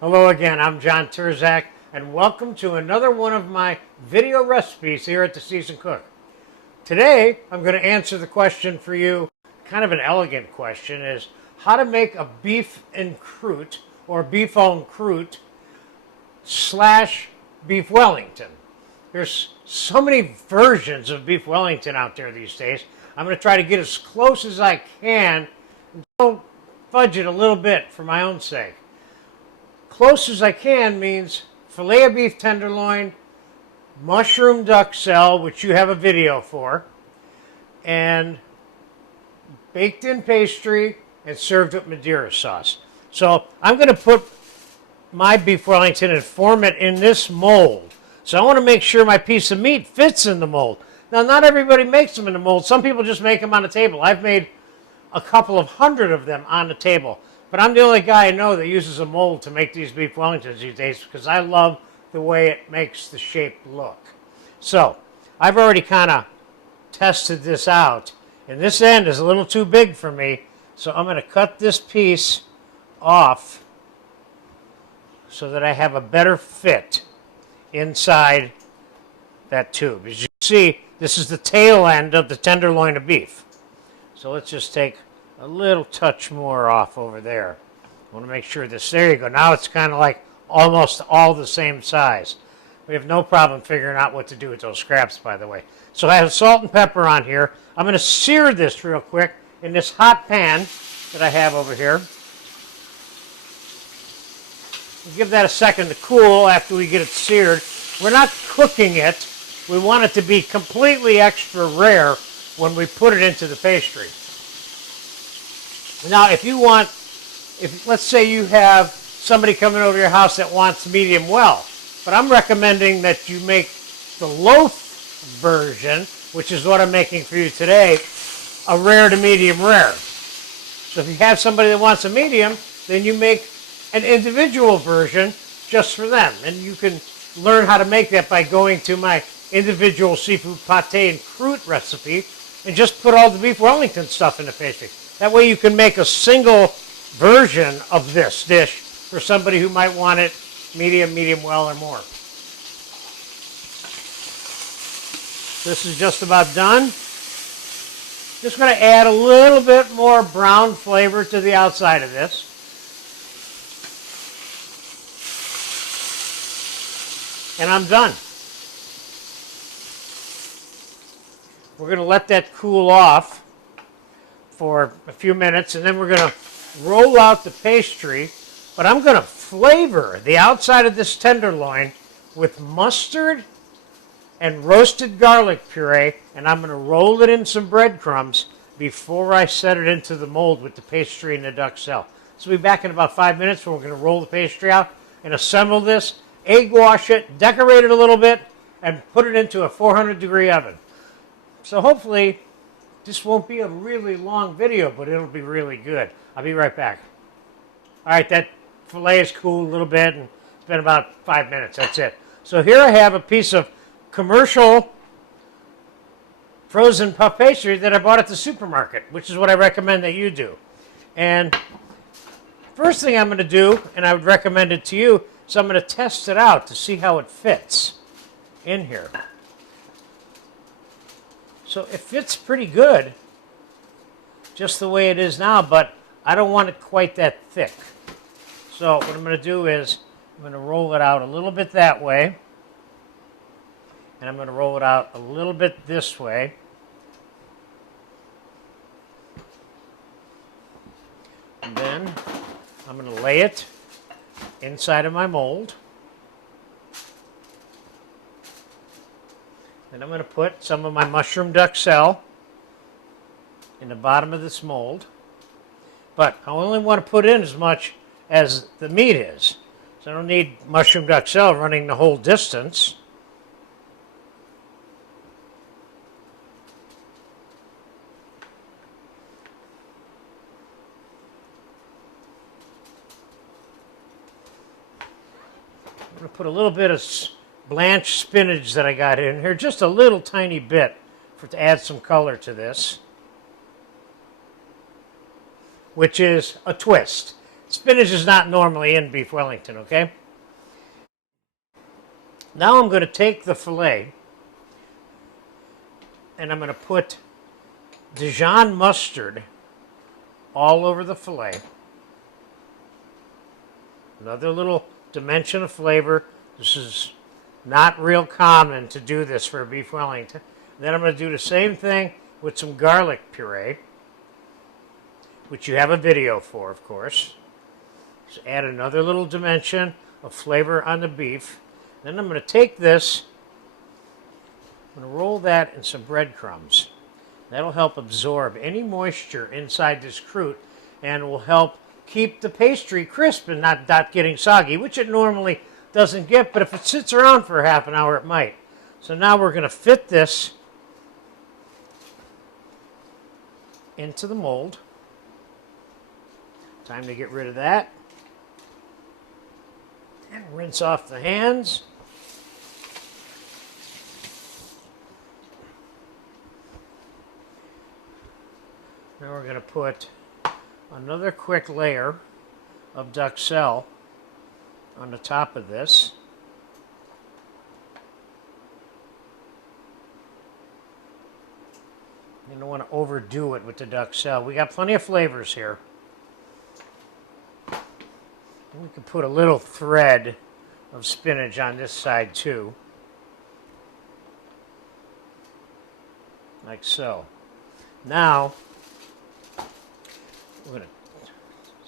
Hello again, I'm John Terzak, and welcome to another one of my video recipes here at The Seasoned Cook. Today, I'm going to answer the question for you, kind of an elegant question, is how to make a beef en croute, or beef en croute, slash Beef Wellington. There's so many versions of Beef Wellington out there these days. I'm going to try to get as close as I can, and don't fudge it a little bit for my own sake. Close as I can means filet of beef tenderloin, mushroom duxelle, which you have a video for, and baked in pastry and served with Madeira sauce. So I'm going to put my beef Wellington and form it in this mold. So I want to make sure my piece of meat fits in the mold. Now, not everybody makes them in the mold. Some people just make them on the table. I've made a couple of hundred of them on the table. But I'm the only guy I know that uses a mold to make these beef Wellingtons these days because I love the way it makes the shape look. So I've already kind of tested this out. And this end is a little too big for me. So I'm going to cut this piece off so that I have a better fit inside that tube. As you see, this is the tail end of the tenderloin of beef. So let's just take a little touch more off over there. I want to make sure this, there you go. Now it's kind of like almost all the same size. We have no problem figuring out what to do with those scraps, by the way. So I have salt and pepper on here. I'm going to sear this real quick in this hot pan that I have over here. We'll give that a second to cool after we get it seared. We're not cooking it. We want it to be completely extra rare when we put it into the pastry. Now, if you want, let's say you have somebody coming over your house that wants medium well, but I'm recommending that you make the loaf version, which is what I'm making for you today, a rare to medium rare. So if you have somebody that wants a medium, then you make an individual version just for them. And you can learn how to make that by going to my individual seafood pate and croute recipe and just put all the beef Wellington stuff in the pastry. That way you can make a single version of this dish for somebody who might want it medium, medium well, or more. This is just about done. Just going to add a little bit more brown flavor to the outside of this. And I'm done. We're going to let that cool off for a few minutes, and then we're going to roll out the pastry. But I'm going to flavor the outside of this tenderloin with mustard and roasted garlic puree, and I'm going to roll it in some breadcrumbs before I set it into the mold with the pastry and the duxelle. So we'll be back in about 5 minutes when we're going to roll the pastry out and assemble this, egg wash it, decorate it a little bit, and put it into a 400-degree oven. So hopefully this won't be a really long video, but it'll be really good. I'll be right back. All right, that filet is cooled a little bit, and it's been about 5 minutes. That's it. So here I have a piece of commercial frozen puff pastry that I bought at the supermarket, which is what I recommend that you do. And first thing I'm going to do, and I would recommend it to you, is I'm going to test it out to see how it fits in here. So it fits pretty good, just the way it is now, but I don't want it quite that thick. So what I'm going to do is I'm going to roll it out a little bit that way, and I'm going to roll it out a little bit this way. And then I'm going to lay it inside of my mold. And I'm going to put some of my mushroom duxelle in the bottom of this mold. But I only want to put in as much as the meat is. So I don't need mushroom duxelle running the whole distance. I'm going to put a little bit of blanched spinach that I got in here, just a little tiny bit to add some color to this, which is a twist. Spinach is not normally in beef Wellington, okay? Now I'm going to take the filet and I'm going to put Dijon mustard all over the filet. Another little dimension of flavor. This is not real common to do this for a beef Wellington. Then I'm going to do the same thing with some garlic puree, which you have a video for, of course. Just add another little dimension of flavor on the beef. Then I'm going to take this, I'm going to roll that in some breadcrumbs. That'll help absorb any moisture inside this croute and will help keep the pastry crisp and not getting soggy, which it normally doesn't get, but if it sits around for half an hour, it might. So now we're going to fit this into the mold. Time to get rid of that. And rinse off the hands. Now we're going to put another quick layer of duxelle on the top of this. You don't want to overdo it with the duxelle. We got plenty of flavors here. And we can put a little thread of spinach on this side too. Like so. Now, we're going to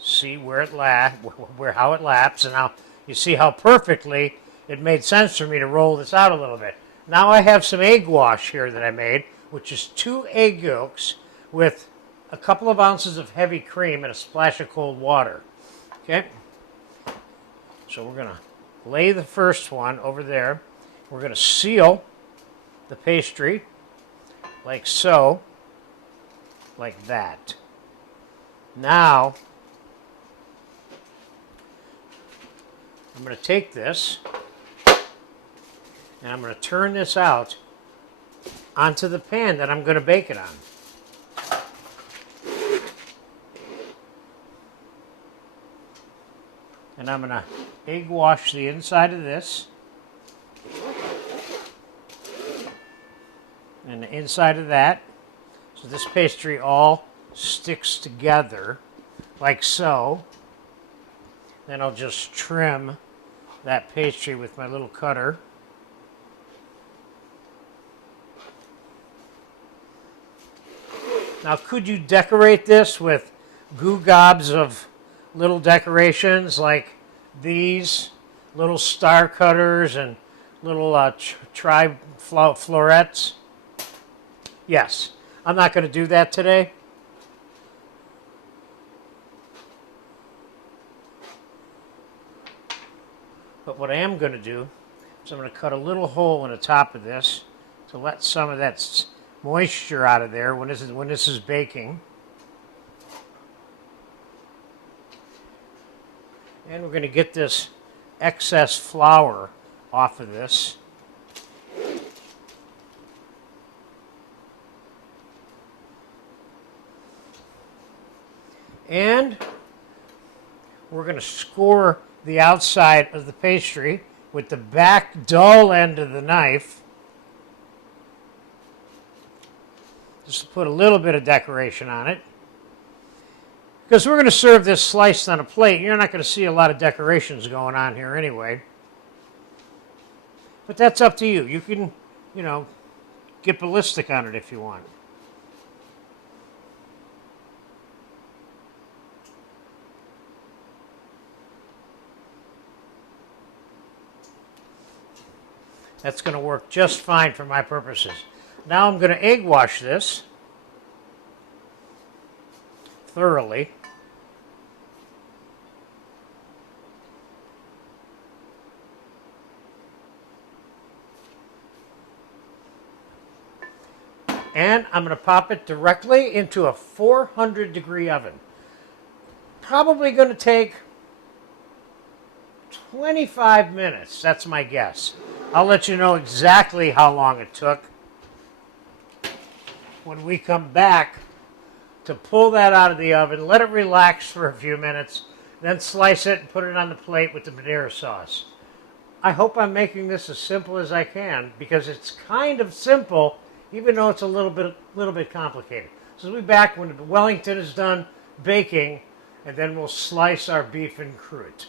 see where it how it laps, and now you see how perfectly it made sense for me to roll this out a little bit. Now I have some egg wash here that I made, which is 2 egg yolks with a couple of ounces of heavy cream and a splash of cold water. Okay? So we're going to lay the first one over there. We're going to seal the pastry like so, like that. Now, I'm going to take this and I'm going to turn this out onto the pan that I'm going to bake it on. And I'm going to egg wash the inside of this and the inside of that. So this pastry all sticks together like so. Then I'll just trim that pastry with my little cutter. Now, could you decorate this with goo gobs of little decorations like these, little star cutters and little florets? Yes. I'm not going to do that today. But what I am going to do is I'm going to cut a little hole in the top of this to let some of that moisture out of there when this is baking. And we're going to get this excess flour off of this. And we're going to score the outside of the pastry with the back dull end of the knife. Just to put a little bit of decoration on it. Because we're going to serve this sliced on a plate. You're not going to see a lot of decorations going on here anyway. But that's up to you. You can, get ballistic on it if you want. That's going to work just fine for my purposes. Now I'm going to egg wash this thoroughly. And I'm going to pop it directly into a 400-degree oven. Probably going to take 25 minutes. That's my guess. I'll let you know exactly how long it took when we come back to pull that out of the oven, let it relax for a few minutes, then slice it and put it on the plate with the Madeira sauce. I hope I'm making this as simple as I can because it's kind of simple, even though it's a little bit complicated. So we'll be back when the Wellington is done baking, and then we'll slice our beef and croute.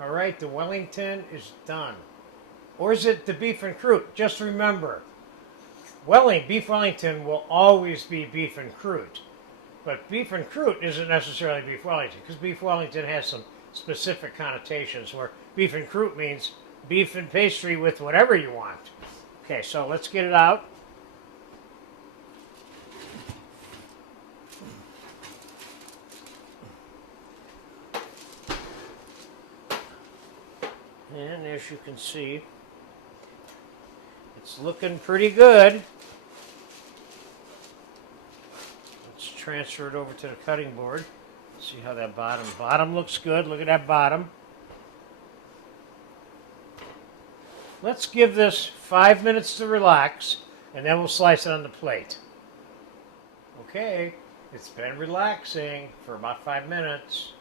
All right, the Wellington is done. Or is it the beef and croute? Just remember, Beef Wellington will always be beef and croute. But beef and croute isn't necessarily beef Wellington, because beef Wellington has some specific connotations where beef and croute means beef and pastry with whatever you want. Okay, so let's get it out. And as you can see, it's looking pretty good. Let's transfer it over to the cutting board. See how that bottom looks good. Look at that bottom. Let's give this 5 minutes to relax, and then we'll slice it on the plate. Okay, it's been relaxing for about 5 minutes.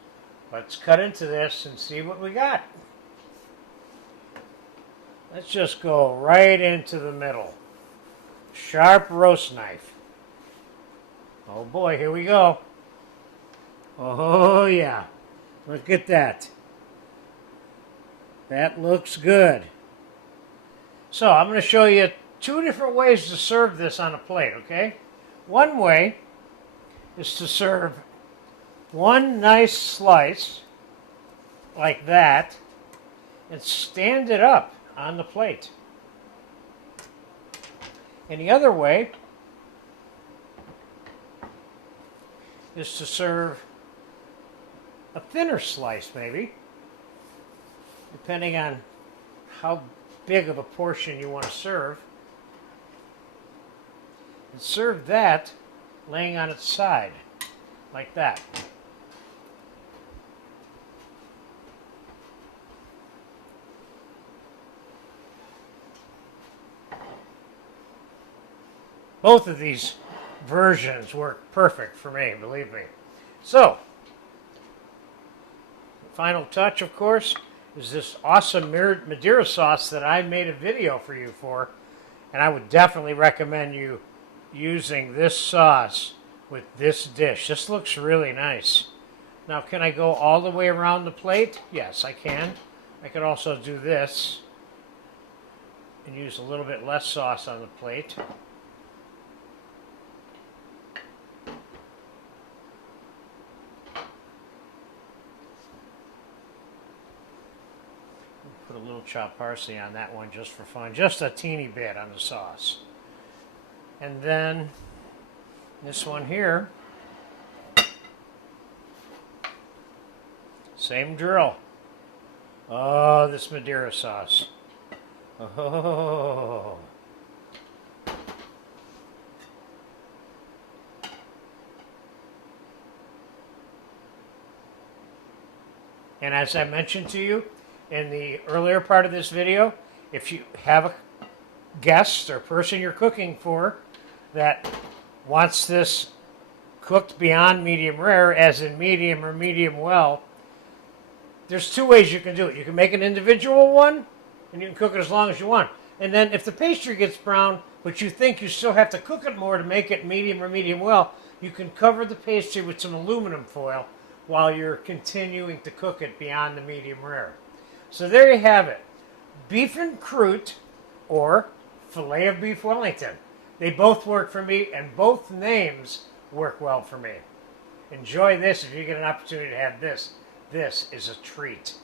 Let's cut into this and see what we got. Let's just go right into the middle. Sharp roast knife. Oh boy, here we go. Oh yeah, look at that. That looks good. So I'm going to show you 2 different ways to serve this on a plate, okay? One way is to serve one nice slice like that and stand it up on the plate. And the other way is to serve a thinner slice, maybe, depending on how big of a portion you want to serve. And serve that laying on its side, like that. Both of these versions work perfect for me, believe me. So, the final touch, of course, is this awesome Madeira sauce that I made a video for you for. And I would definitely recommend you using this sauce with this dish. This looks really nice. Now, can I go all the way around the plate? Yes, I can. I could also do this and use a little bit less sauce on the plate. Put a little chopped parsley on that one just for fun. Just a teeny bit on the sauce. And then this one here, same drill. Oh, this Madeira sauce. Oh. And as I mentioned to you in the earlier part of this video, if you have a guest or person you're cooking for that wants this cooked beyond medium rare, as in medium or medium well, there's 2 ways you can do it. You can make an individual one, and you can cook it as long as you want. And then if the pastry gets brown, but you think you still have to cook it more to make it medium or medium well, you can cover the pastry with some aluminum foil while you're continuing to cook it beyond the medium rare. So there you have it. Beef and croute, or Filet of Beef Wellington. They both work for me, and both names work well for me. Enjoy this if you get an opportunity to have this. This is a treat.